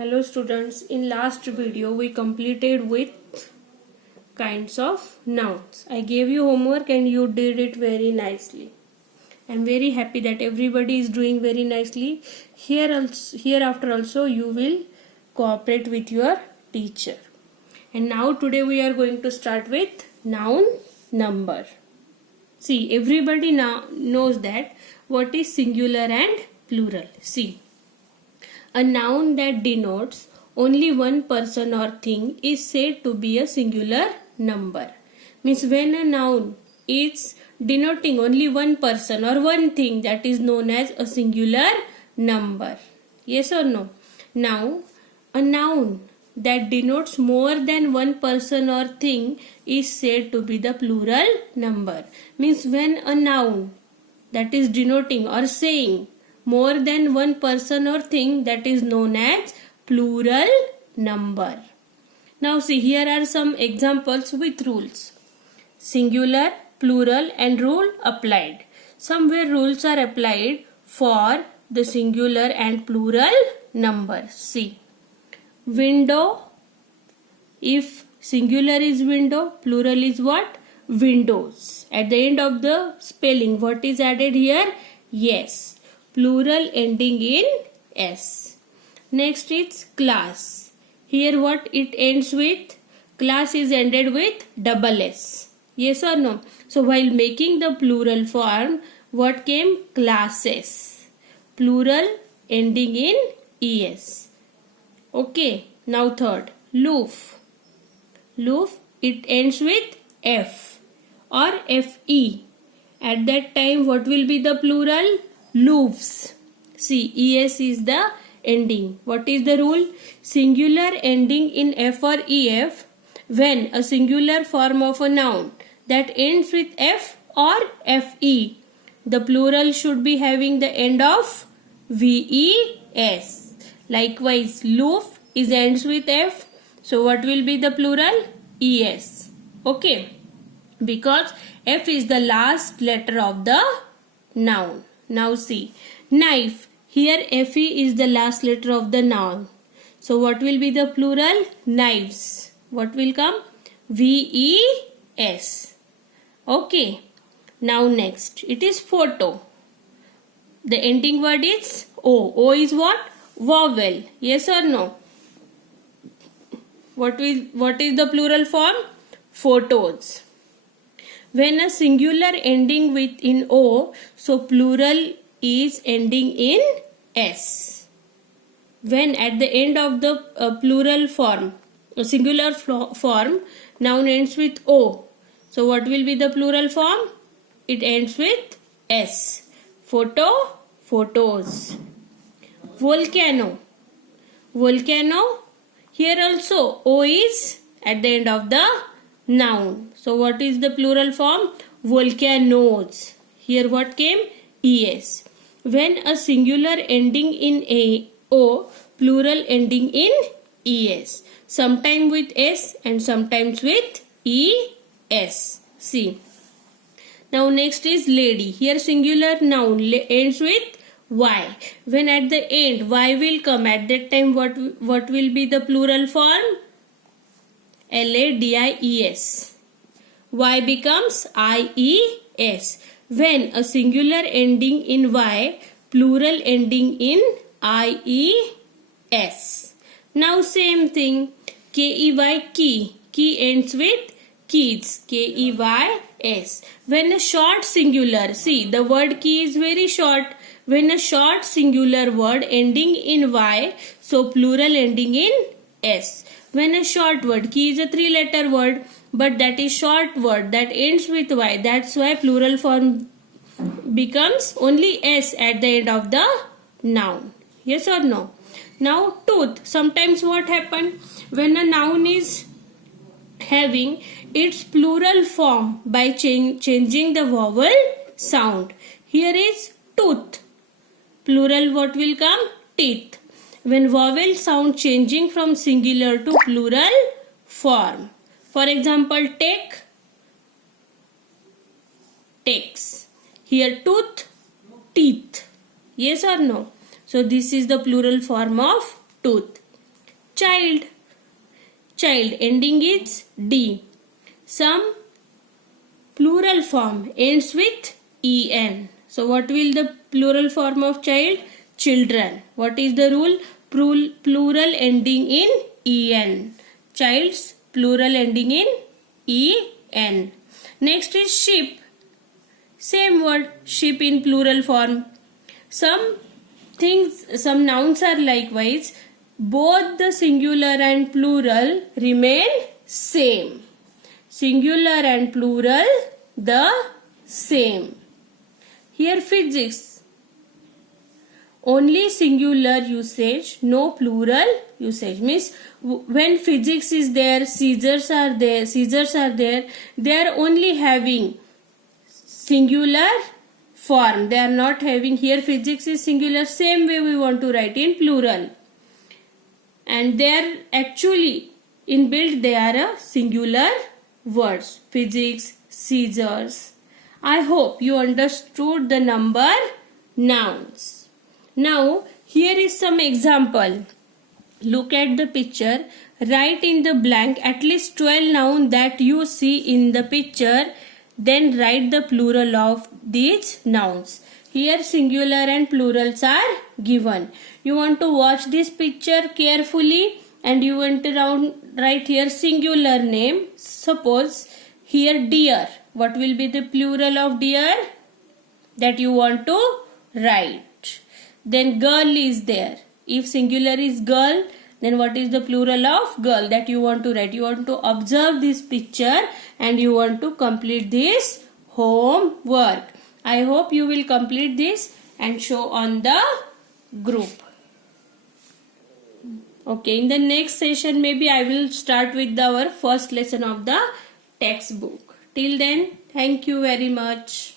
Hello students, in last video we completed with kinds of nouns. I gave you homework and you did it very nicely. I am very happy that everybody is doing very nicely. Hereafter also you will cooperate with your teacher. And now today we are going to start with noun number. See, everybody now knows that what is singular and plural. See, a noun that denotes only one person or thing is said to be a singular number. Means when a noun is denoting only one person or one thing, that is known as a singular number. Yes or no? Now, a noun that denotes more than one person or thing is said to be the plural number. Means when a noun that is denoting or saying more than one person or thing, that is known as plural number. Now see, here are some examples with rules. Singular, plural and rule applied. Somewhere rules are applied for the singular and plural numbers. See, window, if singular is window, plural is what? Windows. At the end of the spelling, what is added here? Yes. Plural ending in S. Next is class. Here what it ends with? Class is ended with double S. Yes or no? So while making the plural form, what came? Classes. Plural ending in ES. Okay. Now third. Loof. Loof, it ends with F or FE. At that time what will be the plural? Loofs. See, ES is the ending. What is the rule? Singular ending in F or EF when a singular form of a noun that ends with F or FE. The plural should be having the end of VES. Likewise, loof is ends with F. So what will be the plural? ES. Okay. Because F is the last letter of the noun. Now see, knife. Here FE is the last letter of the noun. So what will be the plural? Knives. What will come? VES. Okay. Now next, it is photo. The ending word is O. O is what? Vowel. Yes or no? What is the plural form? Photos. When a singular ending with in O, so plural is ending in S. When at the end of the plural form, a singular form, noun ends with O. So what will be the plural form? It ends with S. Photo, photos. Volcano. Volcano. Here also O is at the end of the noun. So what is the plural form? Volcanoes. Here what came? ES. When a singular ending in O, plural ending in ES. Sometimes with S and sometimes with ES. See. Now next is lady. Here singular noun ends with Y. When at the end Y will come, at that time what will be the plural form? LADIES. Y becomes IES. When a singular ending in Y, plural ending in IES. Now same thing. KEY, key. Key ends with keys. KEYS. When a short singular, see the word key is very short. When a short singular word ending in Y, so plural ending in S. When a short word, key is a 3-letter word, but that is short word that ends with Y. That's why plural form becomes only S at the end of the noun. Yes or no? Now tooth. Sometimes what happens when a noun is having its plural form by changing the vowel sound. Here is tooth. Plural what will come? Teeth. When vowel sound changing from singular to plural form. For example, take, takes. Here tooth, teeth. Yes or no? So this is the plural form of tooth. child. Child ending is D. Some plural form ends with en. So what will the plural form of child? Children. What is the rule? Plural ending in en. Child's plural ending in en. Next is sheep. Same word, sheep in plural form. Some nouns are likewise. Both the singular and plural remain same. Singular and plural the same. Here physics. Only singular usage, no plural usage. Means when physics is there, scissors are there, they are only having singular form. They are not having, here physics is singular, same way we want to write in plural. And they are actually inbuilt, they are a singular words. Physics, scissors. I hope you understood the number nouns. Now here is some example. Look at the picture. Write in the blank at least 12 nouns that you see in the picture. Then write the plural of these nouns. Here singular and plurals are given. You want to watch this picture carefully and you want to write here singular name. Suppose here deer. What will be the plural of deer that you want to write? Then girl is there. If singular is girl, then what is the plural of girl that you want to write? You want to observe this picture and you want to complete this homework. I hope you will complete this and show on the group. Okay, in the next session maybe I will start with our first lesson of the textbook. Till then, thank you very much.